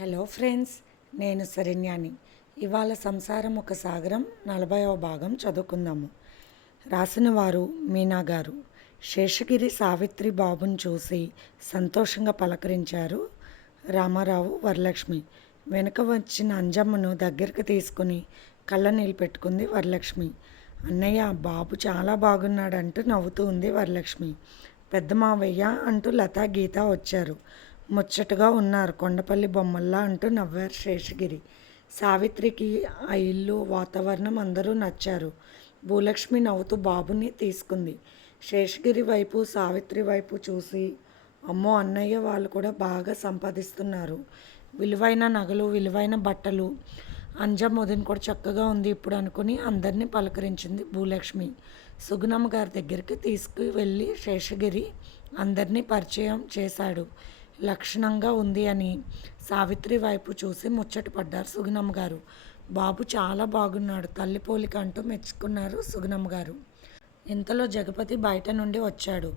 Hello friends, నేను శరణ్యాని. ఇవాళ సంసారం ఒక సాగరం 40వ భాగం చదువుకుందాము. రాసిన వారు మీనా గారు. శేషగిరి సావిత్రి బాబుని చూసి సంతోషంగా పలకరించారు రామారావు, వరలక్ష్మి. వెనుక వచ్చిన అంజమ్మను దగ్గరికి తీసుకుని కళ్ళ నీళ్ళు పెట్టుకుంది వరలక్ష్మి. అన్నయ్య, బాబు చాలా బాగున్నాడంటూ నవ్వుతూ ఉంది వరలక్ష్మి. పెద్ద మావయ్య అంటూ లతా, గీత వచ్చారు. ముచ్చటగా ఉన్నారు, కొండపల్లి బొమ్మల్లా అంటూ నవ్వారు శేషగిరి. సావిత్రికి ఆ ఇల్లు, వాతావరణం అందరూ నచ్చారు. భూలక్ష్మి నవ్వుతూ బాబుని తీసుకుంది. శేషగిరి వైపు, సావిత్రి వైపు చూసి, అమ్మో అన్నయ్య వాళ్ళు కూడా బాగా సంపాదిస్తున్నారు. విలువైన నగలు, విలువైన బట్టలు. అంజం వదిన కూడా చక్కగా ఉంది ఇప్పుడు అనుకుని అందరినీ పలకరించింది భూలక్ష్మి. సుగుణమ్మ గారి దగ్గరికి తీసుకువెళ్ళి శేషగిరి అందరినీ పరిచయం చేశాడు. లక్షణంగా ఉంది అని సావిత్రి వైపు చూసి ముచ్చటపడ్డారు సుగుణమ్మ గారు. బాబు చాలా బాగున్నాడు, తల్లి పోలిక అంటూ మెచ్చుకున్నారు సుగుణమ్మ గారు. ఇంతలో జగపతి బయట నుండి వచ్చాడు.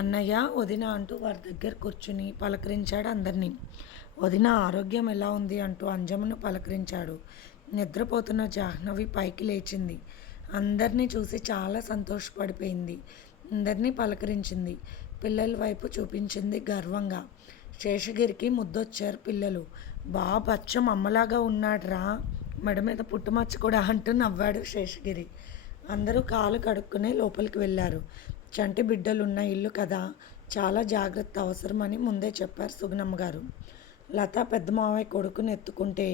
అన్నయ్య, వదిన అంటూ వారి దగ్గర కూర్చుని పలకరించాడు అందరినీ. వదిన ఆరోగ్యం ఎలా ఉంది అంటూ అంజమ్మను పలకరించాడు. నిద్రపోతున్న జాహ్నవి పైకి లేచింది. అందరినీ చూసి చాలా సంతోషపడిపోయింది. అందరినీ పలకరించింది. పిల్లల వైపు చూపించింది గర్వంగా. శేషగిరికి ముద్దొచ్చారు పిల్లలు. బాబు అచ్చం అమ్మలాగా ఉన్నాడ్రా, మెడ మీద పుట్టుమచ్చ కూడా అంటూ నవ్వాడు శేషగిరి. అందరూ కాలు కడుక్కునే లోపలికి వెళ్ళారు. చంటి బిడ్డలున్న ఇల్లు కదా, చాలా జాగ్రత్త అవసరమని ముందే చెప్పారు సుగుణమ్మ గారు. లత పెద్ద మావయ్య కొడుకుని ఎత్తుకుంటే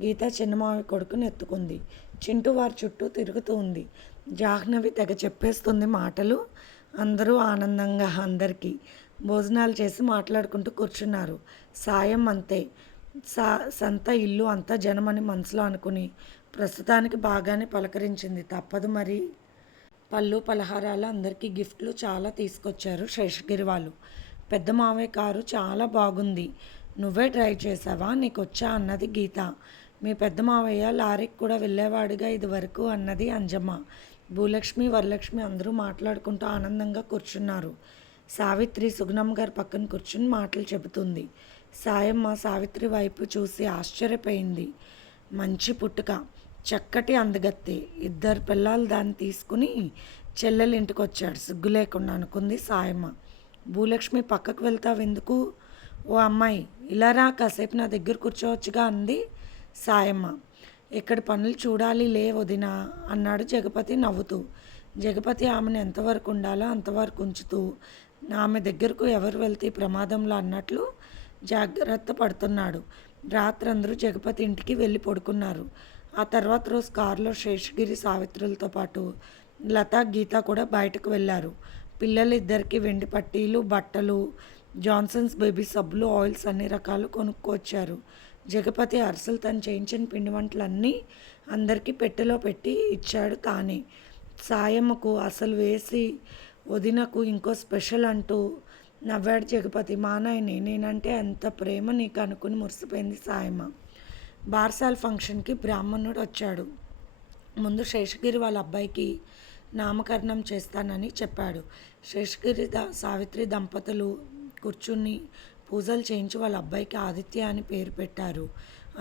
గీత చిన్న మావయ్య కొడుకుని ఎత్తుకుంది. చింటూ వారి చుట్టూ తిరుగుతూ ఉంది. జాహ్నవి తెగ చెప్పేస్తుంది మాటలు. అందరూ ఆనందంగా అందరికీ భోజనాలు చేసి మాట్లాడుకుంటూ కూర్చున్నారు. సాయం అంతే. సంత ఇల్లు అంతా జనమని మనసులో అనుకుని ప్రస్తుతానికి బాగానే పలకరించింది. తప్పదు మరి. పళ్ళు పలహారాలు, అందరికీ గిఫ్ట్లు చాలా తీసుకొచ్చారు శేషగిరి వాళ్ళు. పెద్ద మావయ్య కారు చాలా బాగుంది, నువ్వే డ్రైవ్ చేసావా, నీకు వచ్చా అన్నది గీత. మీ పెద్ద మావయ్య లారీకి కూడా వెళ్ళేవాడుగా ఇదివరకు అన్నది అంజమ్మ. భూలక్ష్మి, వరలక్ష్మి అందరూ మాట్లాడుకుంటూ ఆనందంగా కూర్చున్నారు. సావిత్రి సుగుణమ్మ గారి పక్కన కూర్చుని మాటలు చెబుతుంది. సాయమ్మ సావిత్రి వైపు చూసి ఆశ్చర్యపోయింది. మంచి పుట్టుక, చక్కటి అందగత్తే, ఇద్దరు పిల్లలు దాన్ని తీసుకుని చెల్లెలు ఇంటికి వచ్చాడు సిగ్గు లేకుండా అనుకుంది సాయమ్మ. భూలక్ష్మి పక్కకు వెళ్తావెందుకు? ఓ అమ్మాయి, ఇలా రా, కాసేపు నా దగ్గర కూర్చోవచ్చుగా అంది సాయమ్మ. ఇక్కడ పనులు చూడాలి లే వదిన అన్నాడు జగపతి నవ్వుతూ. జగపతి ఆమెను ఎంతవరకు ఉండాలో అంతవరకు ఉంచుతూ ఆమె దగ్గరకు ఎవరు వెళ్తే ప్రమాదంలో అన్నట్లు జాగ్రత్త పడుతున్నాడు. రాత్రందరూ జగపతి ఇంటికి వెళ్ళి పడుకున్నారు. ఆ తర్వాత రోజు కారులో శేషగిరి సావిత్రులతో పాటు లతా, గీత కూడా బయటకు వెళ్ళారు. పిల్లలిద్దరికీ వెండి పట్టీలు, బట్టలు, జాన్సన్స్ బేబీ సబ్బులు, ఆయిల్స్ అన్ని రకాలు కొనుక్కొచ్చారు. జగపతి అరసలు తను చేయించిన పిండి వంటలన్నీ అందరికీ పెట్టెలో పెట్టి ఇచ్చాడు తానే. సాయమ్మకు అసలు వేసి, వదినకు ఇంకో స్పెషల్ అంటూ నవ్వాడు జగపతి. మా నాయనే, నేనంటే ఎంత ప్రేమ నీకు అనుకుని మురిసిపోయింది సాయమ్మ. బార్సాల్ ఫంక్షన్కి బ్రాహ్మణుడు వచ్చాడు. ముందు శేషగిరి వాళ్ళ అబ్బాయికి నామకరణం చేస్తానని చెప్పాడు. శేషగిరి సావిత్రి దంపతులు కూర్చుని పూజలు చేయించి వాళ్ళ అబ్బాయికి ఆదిత్య అని పేరు పెట్టారు.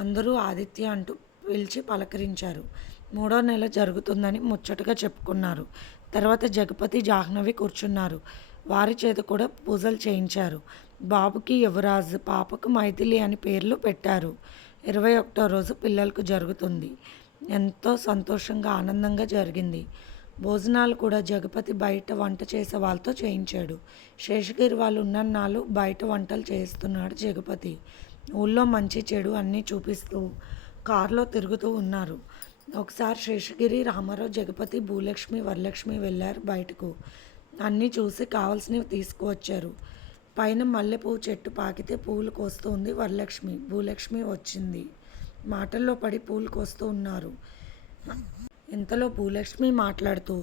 అందరూ ఆదిత్య అంటూ పిలిచి పలకరించారు. 3వ నెల జరుగుతుందని ముచ్చటగా చెప్పుకున్నారు. తర్వాత జగపతి, జాహ్నవి కూర్చున్నారు. వారి చేత కూడా పూజలు చేయించారు. బాబుకి యువరాజ్, పాపకు మైథిలి అని పేర్లు పెట్టారు. 21వ రోజు పిల్లలకు జరుగుతుంది. ఎంతో సంతోషంగా ఆనందంగా జరిగింది. భోజనాలు కూడా జగపతి బయట వంట చేసే వాళ్ళతో చేయించాడు. శేషగిరి వాళ్ళు ఉన్నన్నాళ్ళు బయట వంటలు చేస్తున్నాడు జగపతి. ఊళ్ళో మంచి చెడు అన్నీ చూపిస్తూ కారులో తిరుగుతూ ఉన్నారు. ఒకసారి శేషగిరి, రామారావు, జగపతి, భూలక్ష్మి, వరలక్ష్మి వెళ్ళారు బయటకు. అన్నీ చూసి కావాల్సినవి తీసుకువచ్చారు. పైన మల్లెపూ చెట్టు పాకితే పూలు కోస్తూ ఉంది వరలక్ష్మి. భూలక్ష్మి వచ్చింది. మాటల్లో పడి పూలు కోస్తూ ఉన్నారు. ఇంతలో భూలక్ష్మి మాట్లాడుతూ,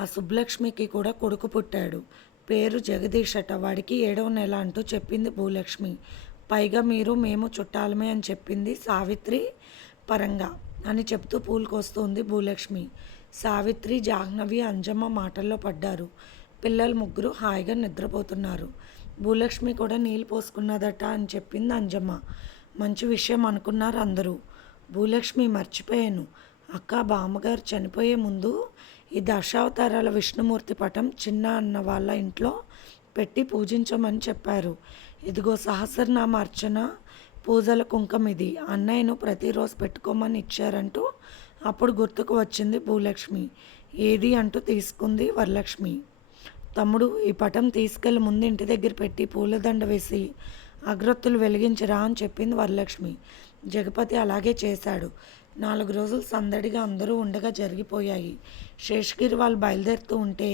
ఆ సుబ్బలక్ష్మికి కూడా కొడుకు పుట్టాడు, పేరు జగదీష్ అట, వాడికి 7వ నెల అంటూ చెప్పింది భూలక్ష్మి. పైగా మీరు మేము చుట్టాలమే అని చెప్పింది సావిత్రి పరంగా అని చెప్తూ పూలు కోస్తుంది భూలక్ష్మి. సావిత్రి, జాహ్నవి, అంజమ్మ మాటల్లో పడ్డారు. పిల్లలు ముగ్గురు హాయిగా నిద్రపోతున్నారు. భూలక్ష్మి కూడా నీళ్ళు పోసుకున్నదట అని చెప్పింది అంజమ్మ. మంచి విషయం అనుకున్నారు అందరూ. భూలక్ష్మి మర్చిపోయాను. అక్క, బామ్మగారు చనిపోయే ముందు ఈ దశావతారాల విష్ణుమూర్తి పటం చిన్న అన్న వాళ్ళ ఇంట్లో పెట్టి పూజించమని చెప్పారు. ఇదిగో సహస్రనామ అర్చన పూజల కుంకం ఇది. అన్నయ్యను ప్రతిరోజు పెట్టుకోమని ఇచ్చారంటూ అప్పుడు గుర్తుకు వచ్చింది భూలక్ష్మి. ఏది అంటూ తీసుకుంది వరలక్ష్మి. తమ్ముడు, ఈ పటం తీసుకెళ్ళి ముందు ఇంటి దగ్గర పెట్టి పూలదండ వేసి అగరొత్తులు వెలిగించరా అని చెప్పింది వరలక్ష్మి. జగపతి అలాగే చేశాడు. 4 రోజులు సందడిగా అందరూ ఉండగా జరిగిపోయాయి. శేషగిరి వాళ్ళు బయలుదేరుతూ ఉంటే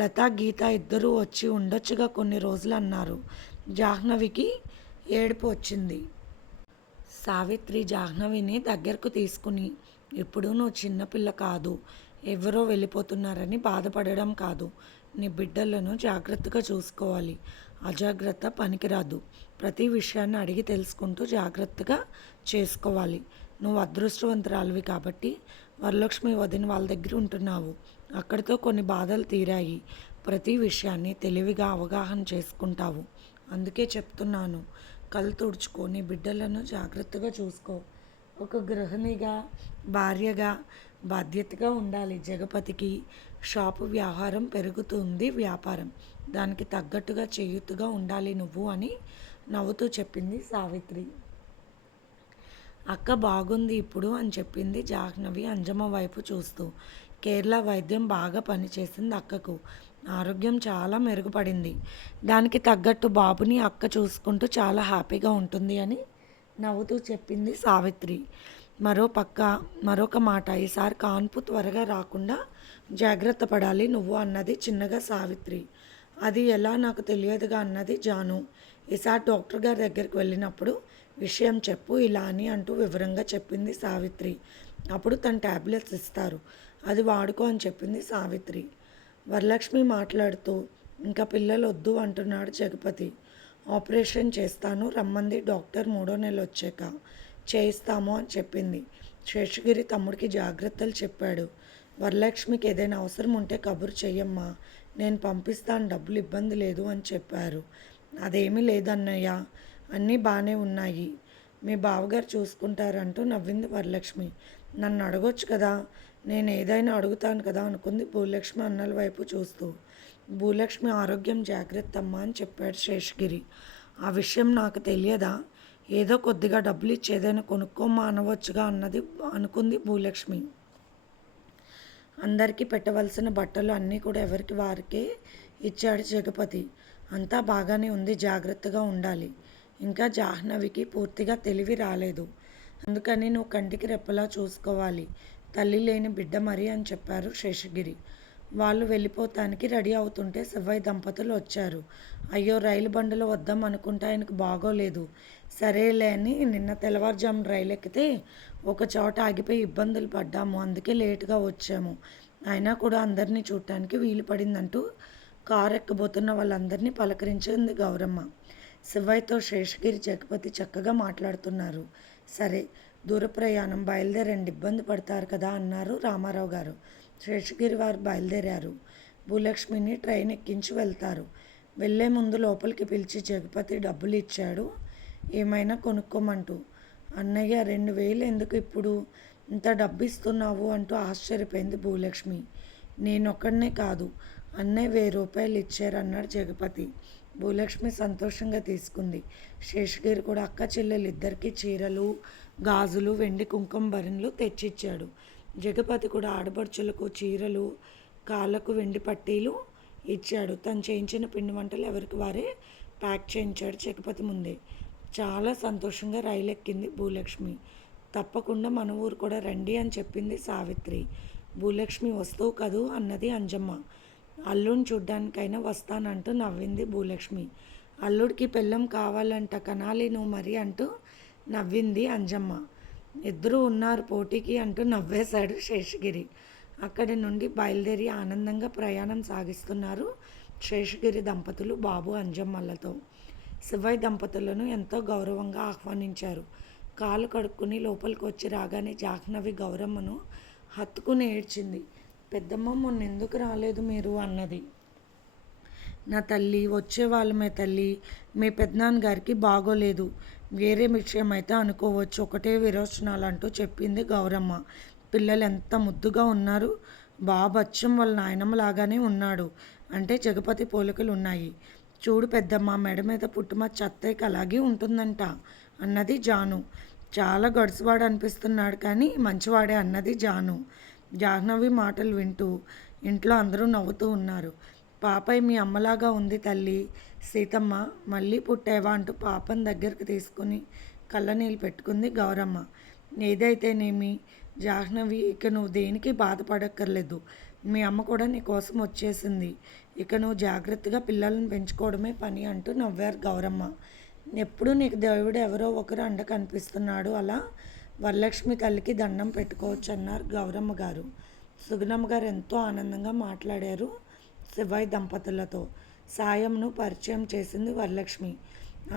లతా, గీత ఇద్దరూ వచ్చి ఉండొచ్చుగా కొన్ని రోజులు అన్నారు. జాహ్నవికి ఏడుపు వచ్చింది. సావిత్రి జాహ్నవిని దగ్గరకు తీసుకుని, ఇప్పుడు నువ్వు చిన్నపిల్ల కాదు, ఎవరో వెళ్ళిపోతున్నారని బాధపడడం కాదు, నీ బిడ్డలను జాగ్రత్తగా చూసుకోవాలి. అజాగ్రత్త పనికిరాదు. ప్రతి విషయాన్ని అడిగి తెలుసుకుంటూ జాగ్రత్తగా చేసుకోవాలి. నువ్వు అదృష్టవంతురాలివి కాబట్టి వరలక్ష్మి వదిన వాళ్ళ దగ్గర ఉంటున్నావు. అక్కడితో కొన్ని బాధలు తీరాయి. ప్రతి విషయాన్ని తెలివిగా అవగాహన చేసుకుంటావు. అందుకే చెప్తున్నాను, కళ్ళు తుడుచుకో, నీ బిడ్డలను జాగ్రత్తగా చూసుకో. ఒక గృహిణిగా, భార్యగా బాధ్యతగా ఉండాలి. జగపతికి షాపు వ్యవహారం పెరుగుతుంది, వ్యాపారం. దానికి తగ్గట్టుగా చేయూతగా ఉండాలి నువ్వు అని నవ్వుతూ చెప్పింది సావిత్రి. అక్క బాగుంది ఇప్పుడు అని చెప్పింది జాహ్నవి అంజమ్మ వైపు చూస్తూ. కేరళ వైద్యం బాగా పనిచేసింది అక్కకు. ఆరోగ్యం చాలా మెరుగుపడింది. దానికి తగ్గట్టు బాబుని అక్క చూసుకుంటూ చాలా హ్యాపీగా ఉంటుంది అని నవ్వుతూ చెప్పింది సావిత్రి. మరొక మాట, ఈసారి కాన్పు త్వరగా రాకుండా జాగ్రత్త పడాలి నువ్వు అన్నది చిన్నగా సావిత్రి. అది ఎలా నాకు తెలియదుగా అన్నది జాను. ఈసారి డాక్టర్ గారి దగ్గరికి వెళ్ళినప్పుడు విషయం చెప్పు ఇలా అని అంటూ వివరంగా చెప్పింది సావిత్రి. అప్పుడు తను ట్యాబ్లెట్స్ ఇస్తారు, అది వాడుకో అని చెప్పింది సావిత్రి. వరలక్ష్మి మాట్లాడుతూ, ఇంకా పిల్లలు వద్దు అంటున్నాడు జగపతి. ఆపరేషన్ చేస్తాను రమ్మంది డాక్టర్ 3వ నెల వచ్చాక. చేయిస్తాము అని చెప్పింది. శేషగిరి తమ్ముడికి జాగ్రత్తలు చెప్పాడు. వరలక్ష్మికి ఏదైనా అవసరం ఉంటే కబురు చెయ్యమ్మా, నేను పంపిస్తాను, డబ్బులు ఇబ్బంది లేదు అని చెప్పారు. అదేమీ లేదన్నయ్య, అన్నీ బాగానే ఉన్నాయి, మీ బావగారు చూసుకుంటారంటూ నవ్వింది వరలక్ష్మి. నన్ను అడగొచ్చు కదా, నేను ఏదైనా అడుగుతాను కదా అనుకుంది భూలక్ష్మి అన్నల వైపు చూస్తూ. భూలక్ష్మి ఆరోగ్యం జాగ్రత్త అమ్మా అని చెప్పాడు శేషగిరి. ఆ విషయం నాకు తెలియదా, ఏదో కొద్దిగా డబ్బులు ఇచ్చి ఏదైనా కొనుక్కోమా అనవచ్చుగా అనుకుంది భూలక్ష్మి. అందరికీ పెట్టవలసిన బట్టలు అన్నీ కూడా ఎవరికి వారికే ఇచ్చాడు జగపతి. అంతా బాగానే ఉంది, జాగ్రత్తగా ఉండాలి. ఇంకా జాహ్నవికి పూర్తిగా తెలివి రాలేదు, అందుకని నువ్వు కంటికి రెప్పలా చూసుకోవాలి, తల్లి లేని బిడ్డ మరి అని చెప్పారు శేషగిరి. వాళ్ళు వెళ్ళిపోతానికి రెడీ అవుతుంటే శివయ్య దంపతులు వచ్చారు. అయ్యో, రైలు బండిలో వద్దాం అనుకుంటే ఆయనకు బాగోలేదు. సరేలే అని నిన్న తెల్లవారుజామున రైలు ఎక్కితే ఒక చోట ఆగిపోయి ఇబ్బందులు పడ్డాము, అందుకే లేటుగా వచ్చాము. అయినా కూడా అందరినీ చూడటానికి వీలు పడిందంటూ కారు ఎక్కబోతున్న వాళ్ళందరినీ పలకరించింది గౌరమ్మ. శివయ్యతో శేషగిరి, జగపతి చక్కగా మాట్లాడుతున్నారు. సరే, దూర ప్రయాణం, బయలుదేరండి, ఇబ్బంది పడతారు కదా అన్నారు రామారావు గారు. శేషగిరి వారు బయలుదేరారు. భూలక్ష్మిని ట్రైన్ ఎక్కించి వెళ్తారు. వెళ్ళే ముందు లోపలికి పిలిచి జగపతి డబ్బులు ఇచ్చాడు ఏమైనా కొనుక్కోమంటూ. అన్నయ్య, 2000 ఎందుకు ఇప్పుడు, ఇంత డబ్బు ఇస్తున్నావు అంటూ ఆశ్చర్యపోయింది భూలక్ష్మి. నేనొక్కడనే కాదు, అన్నయ్య 1000 రూపాయలు ఇచ్చారు అన్నాడు జగపతి. భూలక్ష్మి సంతోషంగా తీసుకుంది. శేషగిరి కూడా అక్క చెల్లెలు ఇద్దరికీ చీరలు, గాజులు, వెండి కుంకుమ భరణులు తెచ్చిచ్చాడు. జగపతి కూడా ఆడపడుచులకు చీరలు, కాళ్ళకు వెండి పట్టీలు ఇచ్చాడు. తను చేయించిన పిండి వంటలు ఎవరికి వారే ప్యాక్ చేయించాడు జగపతి ముందే. చాలా సంతోషంగా రైలు ఎక్కింది భూలక్ష్మి. తప్పకుండా మన ఊరు కూడా రండి అని చెప్పింది సావిత్రి. భూలక్ష్మి వస్తువు కదూ అన్నది అంజమ్మ. అల్లుడిని చూడ్డానికైనా వస్తానంటూ నవ్వింది భూలక్ష్మి. అల్లుడికి పెళ్ళం కావాలంట, కనాలి నువ్వు మరి అంటూ నవ్వింది అంజమ్మ. ఇద్దరూ ఉన్నారు పోటీకి అంటూ నవ్వేశాడు శేషగిరి. అక్కడి నుండి బయలుదేరి ఆనందంగా ప్రయాణం సాగిస్తున్నారు శేషగిరి దంపతులు బాబు అంజమ్మలతో. శివయ్య దంపతులను ఎంతో గౌరవంగా ఆహ్వానించారు. కాలు కడుక్కుని లోపలికి వచ్చి రాగానే జాహ్నవి గౌరమ్మను హత్తుకుని ఏడ్చింది. పెద్దమ్మ, మొన్న ఎందుకు రాలేదు మీరు అన్నది. నా తల్లి, వచ్చేవాళ్ళమే తల్లి, మీ పెద్దనాన్నగారికి బాగోలేదు, వేరే విషయం అయితే అనుకోవచ్చు, ఒకటే విరోచనాలంటూ చెప్పింది గౌరమ్మ. పిల్లలు ఎంత ముద్దుగా ఉన్నారు, బాబు అచ్చం వాళ్ళ నాయనమ్మ లాగానే ఉన్నాడు అంటే జగపతి పోలికలు ఉన్నాయి. చూడు పెద్దమ్మ, మెడ మీద పుట్టుమచ్చ అత్తయ్యకి అలాగే ఉంటుందంట అన్నది జాను. చాలా గడుసువాడు అనిపిస్తున్నాడు కానీ మంచివాడే అన్నది జాను. జాహ్నవి మాటలు వింటూ ఇంట్లో అందరూ నవ్వుతూ ఉన్నారు. పాపై మీ అమ్మలాగా ఉంది తల్లి. సీతమ్మ మళ్ళీ పుట్టావా అంటూ పాపని దగ్గరికి తీసుకుని కళ్ళనీళ్ళు పెట్టుకుంది గౌరమ్మ. ఏదైతేనేమి జాహ్నవి, ఇక నువ్వు దేనికి బాధపడక్కర్లేదు. మీ అమ్మ కూడా నీ కోసం వచ్చేసింది. ఇక నువ్వు జాగ్రత్తగా పిల్లల్ని పెంచుకోవడమే పని అంటూ నవ్వారు గౌరమ్మ. ఎప్పుడు నీకు దేవుడు ఎవరో ఒకరు అండ కనిపిస్తున్నాడు, అలా వరలక్ష్మి తల్లికి దండం పెట్టుకోవచ్చు అన్నారు గౌరమ్మ గారు. సుగుణమ్మ గారు ఎంతో ఆనందంగా మాట్లాడారు శివయ్య దంపతులతో. సాయంను పరిచయం చేసింది వరలక్ష్మి.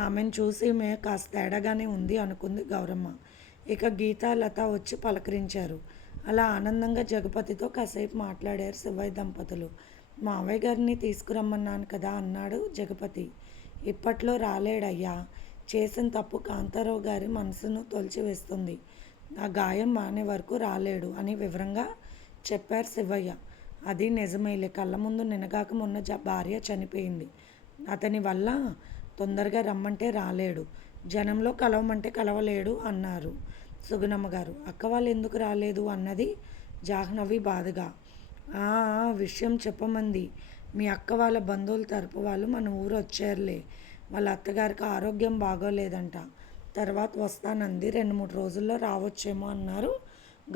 ఆమెను చూసి మే కాస్త తేడాగానే ఉంది అనుకుంది గౌరమ్మ. ఇక గీత, లత వచ్చి పలకరించారు. అలా ఆనందంగా జగపతితో కాసేపు మాట్లాడారు శివయ్య దంపతులు. మావయ్య గారిని తీసుకురమ్మన్నాను కదా అన్నాడు జగపతి. ఇప్పట్లో రాలేడయ్యా. చేసిన తప్పు కాంతారావు గారి మనసును తొలిచివేస్తుంది. ఆ గాయం మానే వరకు రాలేడు అని వివరంగా చెప్పారు శివయ్య. అది నిజమేలే, కళ్ళ ముందు నినగాక మొన్న భార్య చనిపోయింది. అతని వల్ల తొందరగా రమ్మంటే రాలేడు, జనంలో కలవమంటే కలవలేడు అన్నారు సుగుణమ్మ గారు. అక్క వాళ్ళు ఎందుకు రాలేదు అన్నది జాహ్నవి బాధగా. విషయం చెప్పమంది. మీ అక్క వాళ్ళ బంధువుల తరపు వాళ్ళు మన ఊరు వచ్చారులే. వాళ్ళ అత్తగారికి ఆరోగ్యం బాగోలేదంట. తర్వాత వస్తానంది. 2-3 రోజుల్లో రావచ్చేమో అన్నారు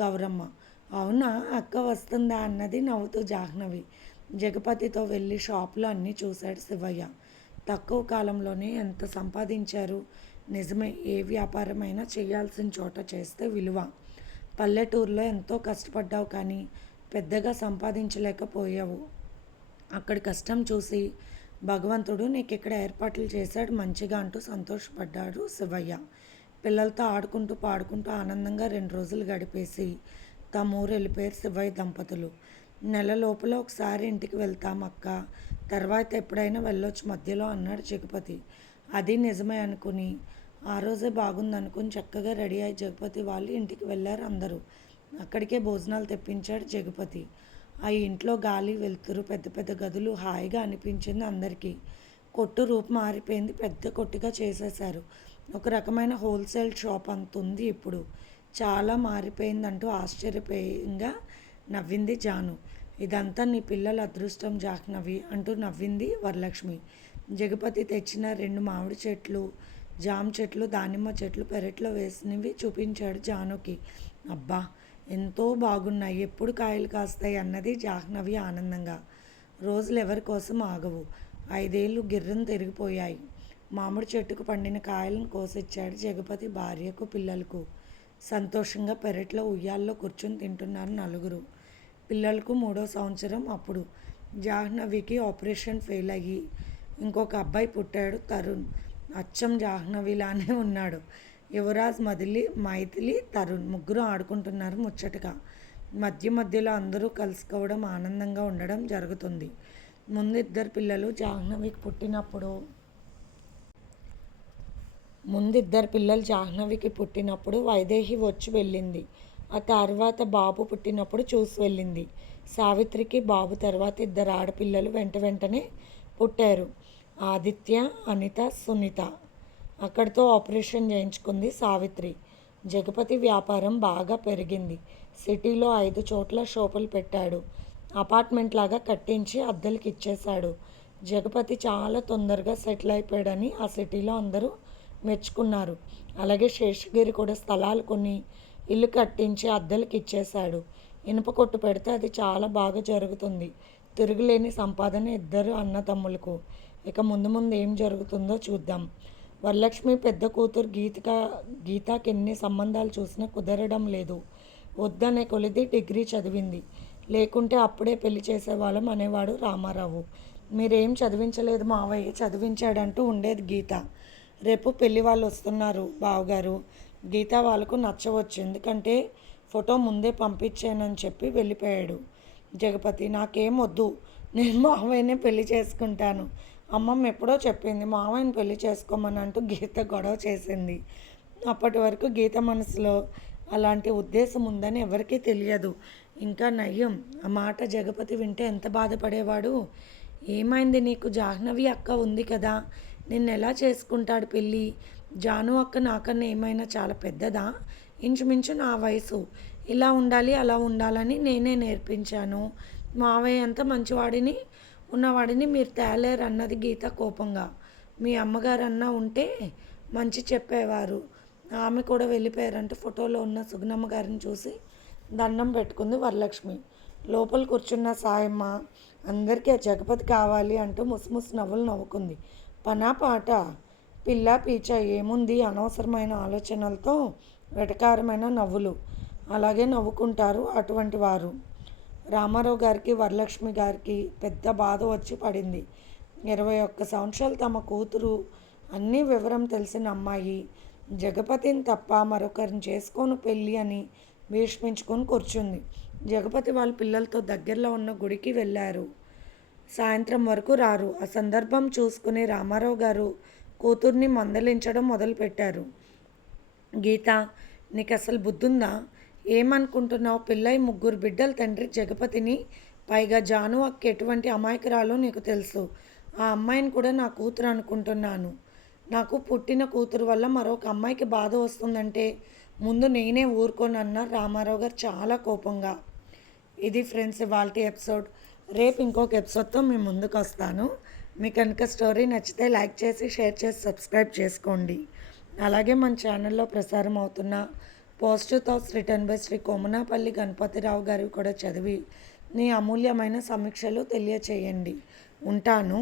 గౌరమ్మ. అవునా, అక్క వస్తుందా అన్నది నవ్వుతూ జాహ్నవి. జగపతితో వెళ్ళి షాపులో అన్నీ చూశాడు శివయ్య. తక్కువ కాలంలోనే ఎంత సంపాదించారు. నిజమే, ఏ వ్యాపారమైనా చేయాల్సిన చోట చేస్తే విలువ. పల్లెటూరులో ఎంతో కష్టపడ్డావు కానీ పెద్దగా సంపాదించలేకపోయావు. అక్కడి కష్టం చూసి భగవంతుడు నీకు ఇక్కడ ఏర్పాట్లు చేశాడు మంచిగా అంటూ సంతోషపడ్డాడు శివయ్య. పిల్లలతో ఆడుకుంటూ పాడుకుంటూ ఆనందంగా 2 రోజులు గడిపేసి తమ ఊరు వెళ్ళిపోయారు శివయ్య దంపతులు. నెల లోపల ఒకసారి ఇంటికి వెళ్తాం అక్క, తర్వాత ఎప్పుడైనా వెళ్ళొచ్చు మధ్యలో అన్నాడు జగపతి. అది నిజమే అనుకుని ఆ రోజే బాగుందనుకుని చక్కగా రెడీ అయ్యి జగపతి వాళ్ళు ఇంటికి వెళ్ళారు అందరూ. అక్కడికే భోజనాలు తెప్పించాడు జగపతి. ఆ ఇంట్లో గాలి వెలుతురు, పెద్ద పెద్ద గదులు హాయిగా అనిపించింది అందరికీ. కొట్టు రూపు మారిపోయింది, పెద్ద కొట్టుగా చేసేశారు. ఒక రకమైన హోల్సేల్ షాప్ అంతుంది ఇప్పుడు. చాలా మారిపోయిందంటూ ఆశ్చర్యపోయంగా నవ్వింది జాను. ఇదంతా నీ పిల్లల అదృష్టం జాహ్నవి అంటూ నవ్వింది వరలక్ష్మి. జగపతి తెచ్చిన 2 మామిడి చెట్లు, జామ చెట్లు, దానిమ్మ చెట్లు పెరట్లో వేసినవి చూపించాడు జానుకి. అబ్బా, ఎంతో బాగున్నాయి, ఎప్పుడు కాయలు కాస్తాయి అన్నది జాహ్నవి ఆనందంగా. రోజులు ఎవరి కోసం ఆగవు. 5 ఏళ్ళు గిర్రను తిరిగిపోయాయి. మామిడి చెట్టుకు పండిన కాయలను కోసిచ్చాడు జగపతి భార్యకు, పిల్లలకు. సంతోషంగా పెరట్లో ఉయ్యాల్లో కూర్చొని తింటున్నారు నలుగురు. పిల్లలకు 3వ సంవత్సరం అప్పుడు. జాహ్నవికి ఆపరేషన్ ఫెయిల్ అయ్యి ఇంకొక అబ్బాయి పుట్టాడు, తరుణ్. అచ్చం జాహ్నవిలానే ఉన్నాడు. యువరాజ్, మైథిలి, తరుణ్ ముగ్గురు ఆడుకుంటున్నారు ముచ్చటగా. మధ్య మధ్యలో అందరూ కలుసుకోవడం, ఆనందంగా ఉండడం జరుగుతుంది. ముందు ఇద్దరు పిల్లలు జాహ్నవికి పుట్టినప్పుడు వైదేహి వచ్చి వెళ్ళింది. ఆ తర్వాత బాబు పుట్టినప్పుడు చూసి వెళ్ళింది. సావిత్రికి బాబు తర్వాత 2 ఆడపిల్లలు వెంటనే పుట్టారు, ఆదిత్య, అనిత, సునీత. అక్కడితో ఆపరేషన్ చేయించుకుంది సావిత్రి. జగపతి వ్యాపారం బాగా పెరిగింది. సిటీలో 5 చోట్ల షాపులు పెట్టాడు. అపార్ట్మెంట్ లాగా కట్టించి అద్దెలకి ఇచ్చేశాడు. జగపతి చాలా తొందరగా సెటిల్ అయిపోయాడని ఆ సిటీలో అందరూ మెచ్చుకున్నారు. అలాగే శేషగిరి కూడా స్థలాలు కొని ఇల్లు కట్టించి అద్దెలకి ఇచ్చేశాడు. ఇనుప కొట్టు పెడితే అది చాలా బాగా జరుగుతుంది. తిరుగులేని సంపాదన 2 అన్నదమ్ములకు. ఇక ముందు ముందు ఏం జరుగుతుందో చూద్దాం. వరలక్ష్మి పెద్ద కూతురు గీతకి ఎన్ని సంబంధాలు చూసినా కుదరడం లేదు. వద్దనే కొలిది డిగ్రీ చదివింది, లేకుంటే అప్పుడే పెళ్లి చేసేవాళ్ళం అనేవాడు రామారావు. మీరేం చదివించలేదు మావయ్య, చదివించాడంటూ ఉండేది గీత. రేపు పెళ్లి వాళ్ళు వస్తున్నారు బావగారు, గీత వాళ్ళకు నచ్చవచ్చు, ఎందుకంటే ఫోటో ముందే పంపించానని చెప్పి వెళ్ళిపోయాడు జగపతి. నాకేం వద్దు, నేను మావయ్యనే పెళ్లి చేసుకుంటాను అమ్మమ్మ ఎప్పుడో చెప్పింది మావయ్యని పెళ్లి చేసుకోమని అంటూ గీత గొడవ చేసింది. అప్పటి వరకు గీత మనసులో అలాంటి ఉద్దేశం ఉందని ఎవరికీ తెలియదు. ఇంకా నయ్యం ఆ మాట జగపతి వింటే ఎంత బాధపడేవాడు. ఏమైంది నీకు, జాహ్నవి అక్క ఉంది కదా, నిన్నెలా చేసుకుంటాడు పెళ్ళి? జాను అక్క నాకన్నా ఏమైనా చాలా పెద్దదా? ఇంచుమించు నా వయసు. ఇలా ఉండాలి అలా ఉండాలని నేనే నేర్పించాను. మావయ్య అంత మంచివాడిని ఉన్నవాడిని మీరు తేలేరు అన్నది గీత కోపంగా. మీ అమ్మగారు అన్నా ఉంటే మంచి చెప్పేవారు. ఆమె కూడా వెళ్ళిపోయారంటే ఫోటోలో ఉన్న సుగుణమ్మ గారిని చూసి దండం పెట్టుకుంది వరలక్ష్మి. లోపల కూర్చున్న సాయమ్మ అందరికీ ఆ జగపతి కావాలి అంటూ ముసిముసి నవ్వులు నవ్వుకుంది. పనా పాట పిల్ల పీచ ఏముంది, అనవసరమైన ఆలోచనలతో వెటకారమైన నవ్వులు. అలాగే నవ్వుకుంటారు అటువంటి వారు. రామారావు గారికి వరలక్ష్మి గారికి పెద్ద బాధ వచ్చి పడింది. 21 సంవత్సరాలు తమ కూతురు, అన్నీ వివరం తెలిసిన అమ్మాయి జగపతిని తప్ప మరొకరిని చేసుకోను పెళ్ళి అని భీష్మించుకొని కూర్చుంది. జగపతి వాళ్ళ పిల్లలతో దగ్గరలో ఉన్న గుడికి వెళ్ళారు. సాయంత్రం వరకు రారు. ఆ సందర్భం చూసుకుని రామారావు గారు కూతుర్ని మందలించడం మొదలుపెట్టారు. గీత, నీకు అసలు బుద్ధుందా? ఏమనుకుంటున్నావు? పెళ్ళై 3 బిడ్డల తండ్రి జగపతిని, పైగా జాను అక్క ఎటువంటి అమాయకురాలో నీకు తెలుసు. ఆ అమ్మాయిని కూడా నా కూతురు అనుకుంటున్నాను. నాకు పుట్టిన కూతురు వల్ల మరొక అమ్మాయికి బాధ వస్తుందంటే ముందు నేనే ఊరుకోను అన్నారు రామారావు గారు చాలా కోపంగా. ఇది ఫ్రెండ్స్ ఇవాల్టి ఎపిసోడ్. రేపు ఇంకొక ఎపిసోడ్తో మీ ముందుకు వస్తాను. మీకు కనుక స్టోరీ నచ్చితే లైక్ చేసి షేర్ చేసి సబ్స్క్రైబ్ చేసుకోండి. అలాగే మన ఛానల్లో ప్రసారం అవుతున్న positive thoughts written by Shri Komanapalli Ganapathirao గారు కూడా చదివి మీ అమూల్యమైన సమీక్షలు తెలియచేయండి. ఉంటాను.